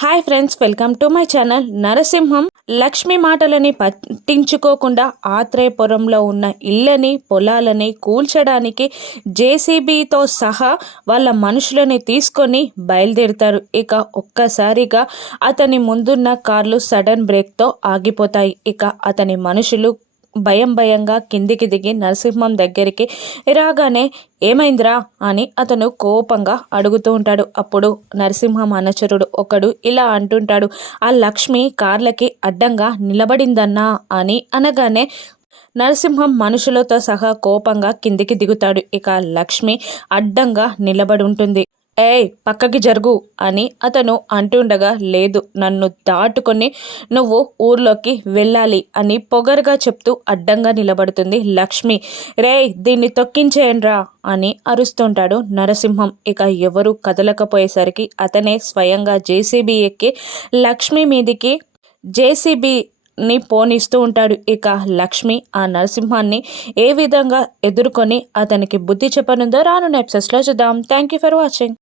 Hi friends welcome to my channel Narasimham Lakshmi మాటలని పట్టించుకోకుండా ఆత్రేయపురంలో ఉన్న ఇళ్ళని పొలాలని కూల్చడానికి జేసీబీతో సహా వాళ్ళ మనుషులని తీసుకొని బయలుదేరుతారు. ఇక ఒక్కసారిగా అతని ముందున్న కార్లు సడన్ బ్రేక్తో ఆగిపోతాయి. ఇక అతని మనుషులు భయం భయంగా కిందికి దిగి నరసింహం దగ్గరికి రాగానే ఏమైందిరా? అని అతను కోపంగా అడుగుతూ ఉంటాడు. అప్పుడు నరసింహం అనుచరుడు ఒకడు ఇలా అంటుంటాడు ఆ లక్ష్మి కార్లకి అడ్డంగా నిలబడిందన్నా? అని అనగానే నరసింహం మనుషులతో సహా కోపంగా కిందికి దిగుతాడు. ఇక లక్ష్మి అడ్డంగా నిలబడి ఉంటుంది ఏయ్ పక్కకి జరుగు అని అతను అంటుండగా లేదు నన్ను దాటుకొని నువ్వు ఊర్లోకి వెళ్ళాలి అని పొగరుగా చెప్తూ అడ్డంగా నిలబడుతుంది లక్ష్మి. రే దీన్ని తొక్కించేయండ్రా అని అరుస్తుంటాడు నరసింహం. ఇక ఎవరు కదలకపోయేసరికి అతనే స్వయంగా జేసీబీ ఎక్కి లక్ష్మి మీదికి జేసీబీ ని పోనిస్తూ ఉంటాడు. ఇక లక్ష్మి ఆ నరసింహాన్ని ఏ విధంగా ఎదుర్కొని అతనికి బుద్ధి చెప్పనుందో రాను నెప్సెస్లో చూద్దాం. Thank you for watching.